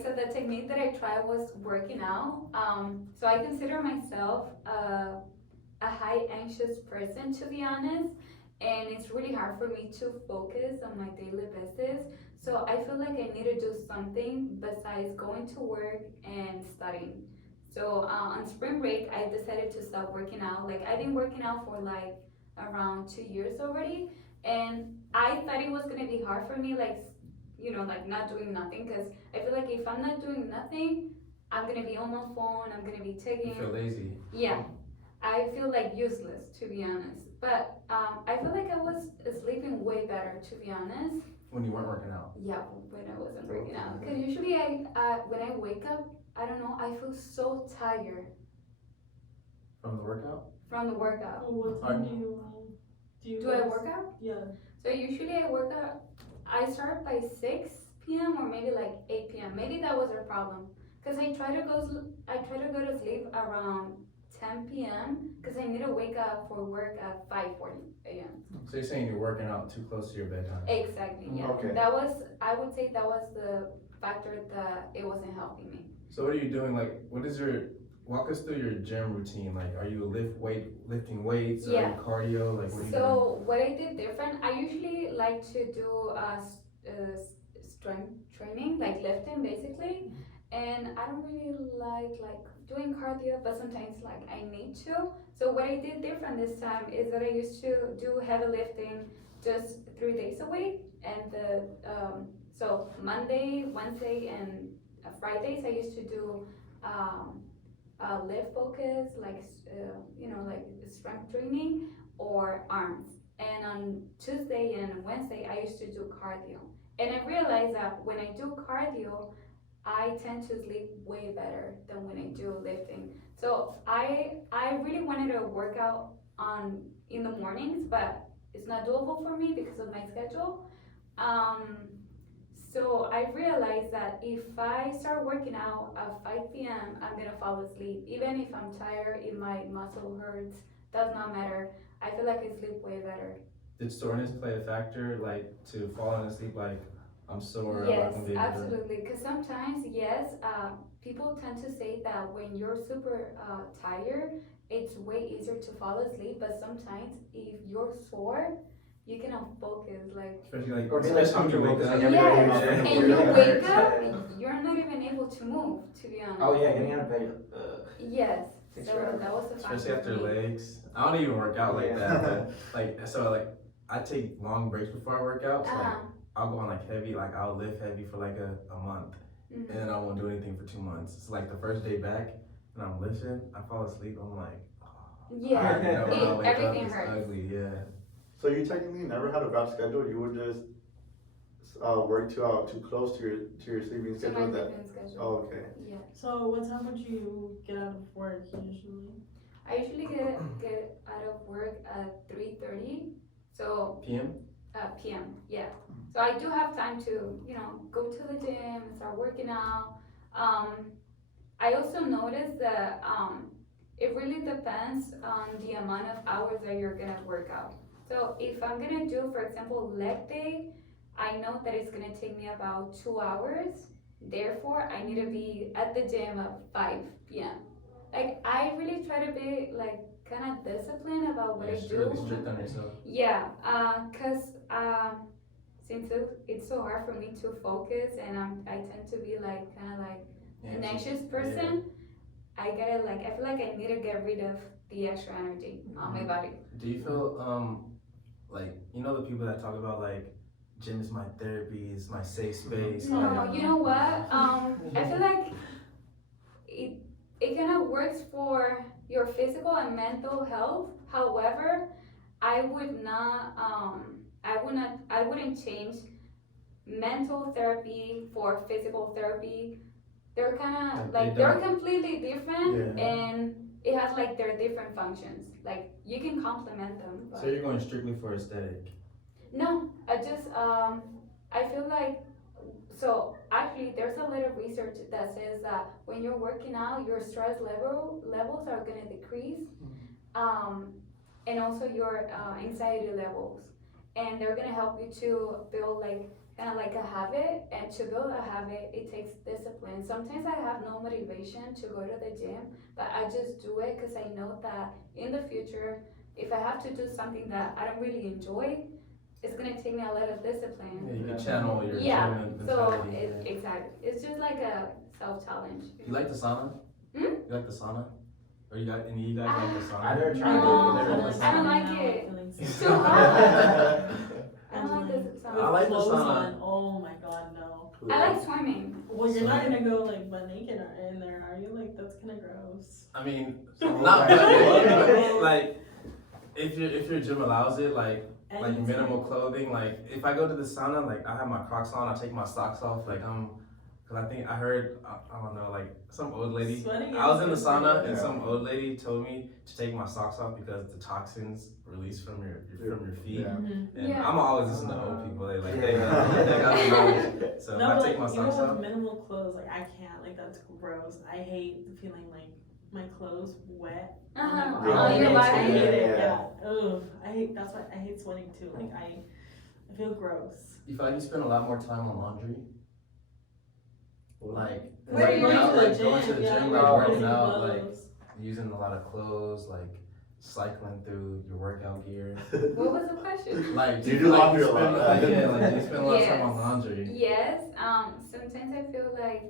So the technique that I tried was working out. So I consider myself a high anxious person, to be honest, and it's really hard for me to focus on my daily basis. So I feel like I need to do something besides going to work and studying. So on spring break, I decided to stop working out. Like I've been working out for like around 2 years already, and I thought it was gonna be hard for me, like like not doing nothing, because I feel like if I'm not doing nothing, I'm gonna be on my phone. I'm gonna be You feel taking. lazy. Yeah, I feel like useless, to be honest. But I feel like I was sleeping way better, to be honest. When you weren't working out. Yeah, when I wasn't working out. Because usually when I wake up, I don't know, I feel so tired From the workout? from the workout. What time Do I work out? Yeah. So usually I work out, I start by 6 p.m. or maybe like 8 p.m. Maybe that was a problem. Because I try to go to sleep around 10 p.m. because I need to wake up for work at 5:40 a.m. So you're saying you're working out too close to your bedtime? Exactly, yeah. Okay. I would say that was the factor that it wasn't helping me. So what are you doing? Like, walk us through your gym routine. Like, are you lifting weights? Or Yeah. are you cardio? Like, what are you doing? So what I did different, I usually like to do strength training, like lifting basically. And I don't really like doing cardio, but sometimes like I need to. So what I did different this time is that I used to do heavy lifting just 3 days a week, and so Monday, Wednesday, and Fridays I used to do lift focus, like like strength training or arms. And on Tuesday and Wednesday I used to do cardio. And I realized that when I do cardio, I tend to sleep way better than when I do lifting. So I really wanted to work out in the mornings, but it's not doable for me because of my schedule. So I realized that if I start working out at 5 p.m., I'm gonna fall asleep. Even if I'm tired, if my muscle hurts, does not matter. I feel like I sleep way better. Did soreness play a factor, like, to falling asleep? Like, I'm sore. I'm Yes, not gonna be able to. absolutely. Because sometimes, yes, people tend to say that when you're super tired, it's way easier to fall asleep. But sometimes, if you're sore, you cannot focus. Like, Especially like, Or be like especially when you wake comfortable, up. because yes, everybody and knows you that. wake up, you're not even able to move. To be honest. Oh yeah, getting out of bed. Yes. Takes So forever. that was a factor. Especially after for me. legs. I don't even work out like Yeah. that, but like I take long breaks before I work out. So like, Uh-huh. I'll go on like heavy, like I'll lift heavy for like a month, Mhm. and then I won't do anything for 2 months. It's like the first day back, and I'm lifting, I fall asleep. I'm like, Yeah, I know when I wake up, everything it's hurts. ugly. Yeah. So you technically never had a bad schedule. You would just work too close to your sleeping To my schedule. That sleeping schedule. oh, okay. Yeah. So what time would you get out of work usually? I usually get out of work at 3:30. So PM. p.m. Yeah. So I do have time to go to the gym and start working out. I also noticed that it really depends on the amount of hours that you're gonna work out. So if I'm gonna do, for example, leg day, I know that it's gonna take me about 2 hours. Therefore, I need to be at the gym at 5 p.m. Like I really try to be like kind of disciplined about what I do. Really strict on yourself. Yeah, cause since it's so hard for me to focus, and I tend to be like kind of like an anxious person. I gotta I feel like I need to get rid of the extra energy on my body. Do you feel like the people that talk about like gym is my therapy, is my safe space? No, like, you know what? I feel like it kind of works for your physical and mental health. However, I wouldn't change mental therapy for physical therapy. They're kind of Like, they're completely different, Yeah. and it has like their different functions. Like you can complement them. But So you're going strictly for aesthetic? no, I feel like, so actually there's a lot of research that says that when you're working out, your stress levels are gonna decrease, and also your anxiety levels, and they're gonna help you to build like kind of like a habit, and to build a habit, it takes discipline. Sometimes I have no motivation to go to the gym, but I just do it because I know that in the future, if I have to do something that I don't really enjoy, it's gonna take me a lot of Yeah, discipline. you can channel your Yeah, gym so mentality. exactly, it's just like a self-challenge. You like the sauna? Hmm? You like the sauna? Or you got any of you guys like the sauna? I never tried No, it. Never I don't listened. like it. Feeling It's sick. too hot. I don't like With this I sound. like the clothes sauna. on. Oh my god, no. I like swimming. Well, you're not gonna go like butt naked in there, are you? Like that's kind of gross. I mean, So not what? but like if your gym allows it, like Anytime. minimal clothing. Like if I go to the sauna, like I have my Crocs on, I take my socks off. Like cause I think I heard I don't know, like some old lady. Sweating I was in the is sauna good. and Yeah. some old lady told me to take my socks off because the toxins release from your feet. Yeah. Mhm. And Yeah. I'm always listen to old people. They like they Yeah. got the knowledge. So No, if I but take my even socks with off. minimal clothes, like I can't. Like that's gross. I hate the feeling like my clothes wet. Uh-huh. Oh, On your I body. hate it. Yeah. Yeah. Ugh. I hate. That's why I hate sweating too. Like I feel gross. You feel like you spend a lot more time on laundry? Like Where are you working going out, to like going to the yeah, gym, you're like working using out, like clothes. using a lot of clothes, like cycling through your workout gear. What was the question? Like Do you feel do like laundry a spend, lot? like, yeah, like do you spend a lot of time on Yes. laundry? Yes, sometimes I feel like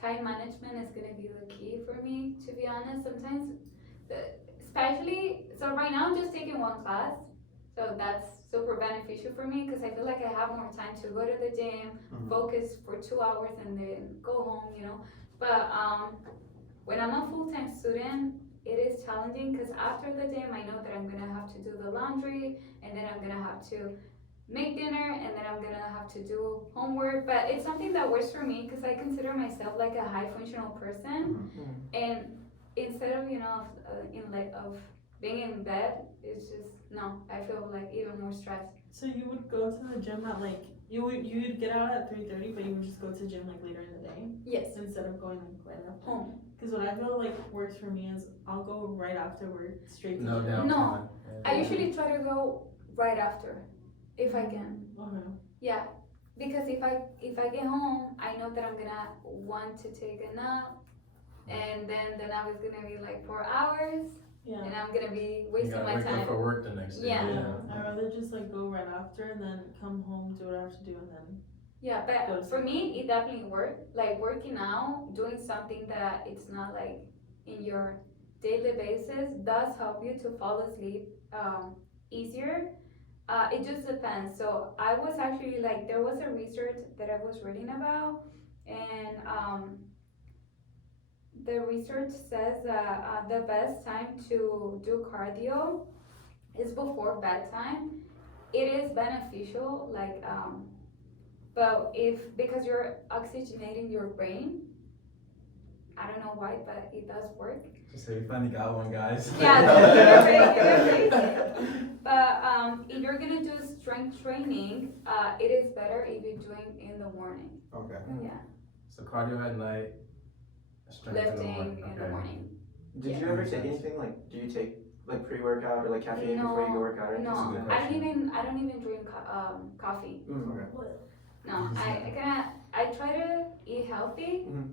time management is gonna be the key for me, to be honest. Sometimes, especially, so right now I'm just taking one class, so that's super beneficial for me because I feel like I have more time to go to the gym, Mhm. focus for 2 hours and then go home, you know. But when I'm a full-time student, it is challenging because after the gym, I know that I'm gonna have to do the laundry and then I'm gonna have to make dinner and then I'm gonna have to do homework. But it's something that works for me because I consider myself like a high functional person. And instead of of being in bed, it's just no. I feel like even more stressed. So you would go to the gym at like you'd get out at 3:30, but you would just go to the gym like later in the day Yes, instead of going like right after. home. Because what I feel like works for me is I'll go right after work straight to No the gym. downtime. I usually try to go right after, if I can. Okay. Yeah, because if I get home, I know that I'm gonna want to take a nap, and then the nap is gonna be like 4 hours, Yeah. and I'm gonna be You wasting gotta my wake up time. for work the next day. Yeah. Yeah. I'd rather just like go right after and then come home, do what I have to do, and then. Yeah, Go but to for sleep. me, it definitely worked. Like working out, doing something that it's not like in your daily basis does help you to fall asleep easier. It just depends. So I was actually like, there was a research that I was reading about, and the research says that the best time to do cardio is before bedtime. It is beneficial, like but because you're oxygenating your brain, I don't know why, but it does work. Just say we finally got one, guys. Yeah, you're right. But if you're gonna do strength training, it is better if you're doing in the morning. Okay. Yeah, So cardio at night, strength lifting in the Okay. morning. Did you ever take anything like? Do you take like pre-workout or like caffeine No, before you go work out? Or anything? No, good I question. don't even drink coffee. Mm. No, I try to eat healthy, Mhm.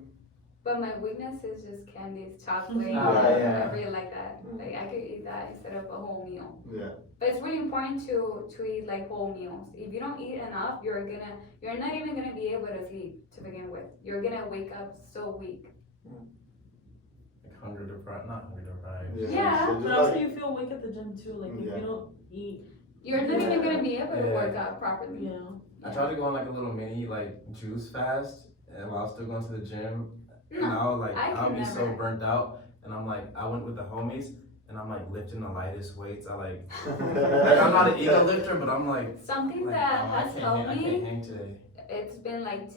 but my weakness is just candies, chocolate. Yeah. I really like that. Mm. Like I could eat that instead of a whole meal. Yeah. But it's really important to eat like whole meals. If you don't eat enough, you're not even gonna be able to sleep to begin with. You're gonna wake up so weak. Like hunger deprived, not hunger deprived. Yeah. So just But also like- you feel weak at the gym too. Like if Yeah. you don't eat, You're not even gonna be able to Yeah. work out properly. you know. I tried to go on like a little mini like juice fast, and while I was still going to the gym, and No, now like I I'll can be so never. burnt out, and I'm like I went with the homies, and I'm like lifting the lightest weights. I like I'm not an ego lifter, but I'm like Something like, that oh, has I helped can't me, hang today. it's been like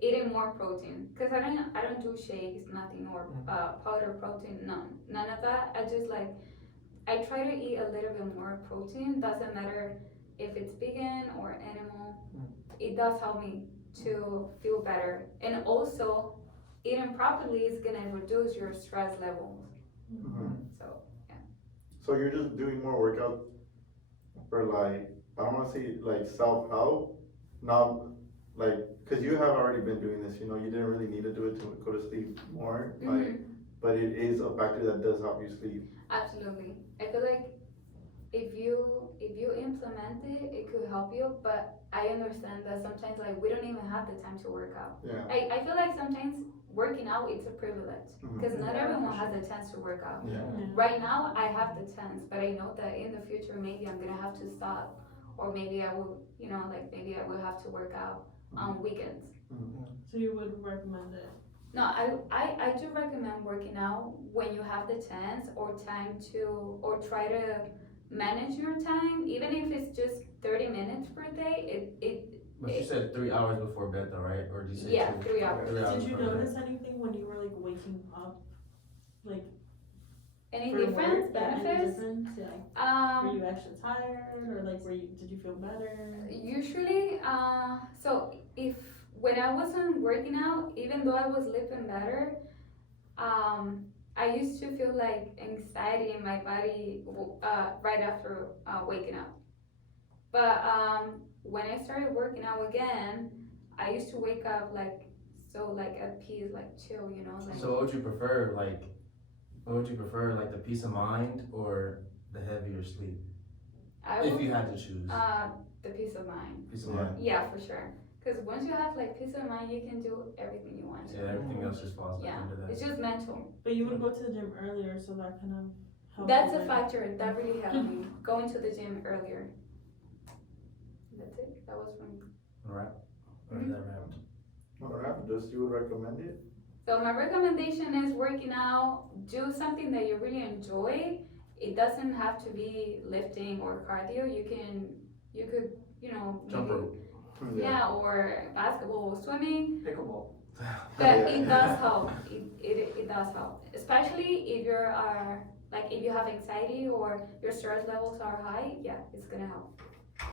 eating more protein. Cause I don't do shakes, nothing, or powder protein, none of that. I try to eat a little bit more protein. Doesn't matter if it's vegan or animal. It does help me to feel better, and also eating properly is gonna reduce your stress levels. Mhm. So So you're just doing more workout for like I don't wanna say like self-help, not like, cause you have already been doing this, you know, you didn't really need to do it to go to sleep more, like, but it is a factor that does help you sleep. Absolutely. I feel like if you implement it, it could help you, but I understand that sometimes like we don't even have the time to work out. Yeah. I feel like sometimes working out it's a privilege because not Yeah, everyone for has sure. the chance to work out. Yeah. Right now I have the chance, but I know that in the future maybe I'm gonna have to stop, or maybe I will, you know, like maybe I will have to work out on weekends. So you would recommend it? No, I do recommend working out when you have the chance or time to, or try to manage your time, even if it's just 30 minutes per day, But you said 3 hours before bed though, right? Or did you say yeah, 2? 3 hours. 3 hours Did you before bed. notice anything when you were like waking up? Like Any for difference, work? Yeah, any benefits? difference? Yeah. Were Um, you extra tired or like did you feel better? usually, so if, when I wasn't working out, even though I was living better, I used to feel like anxiety in my body, right after, waking up. But, when I started working out again, I used to wake up like, so like at peace, like chill, you know, like. So what would you prefer, like, the peace of mind or the heavier sleep? I If would, you had to choose. the peace of mind. Peace of mind. Yeah, for sure. Because once you have like peace of mind, you can do everything you want to. Yeah, everything else just falls back Yeah, into that. it's just mental. But you would go to the gym earlier, so that kind of helped. That's you, a like- factor that really helped me, going to the gym earlier. That's it, that was from me. Alright. Or is that wrapped? Alright, just you would recommend it? So my recommendation is working out, do something that you really enjoy. It doesn't have to be lifting or cardio, you could, you know, Jump maybe, rope. yeah, or basketball, swimming. Pickleball. But Yeah. it does help. It does help, especially if you're like if you have anxiety or your stress levels are high. Yeah, it's gonna help.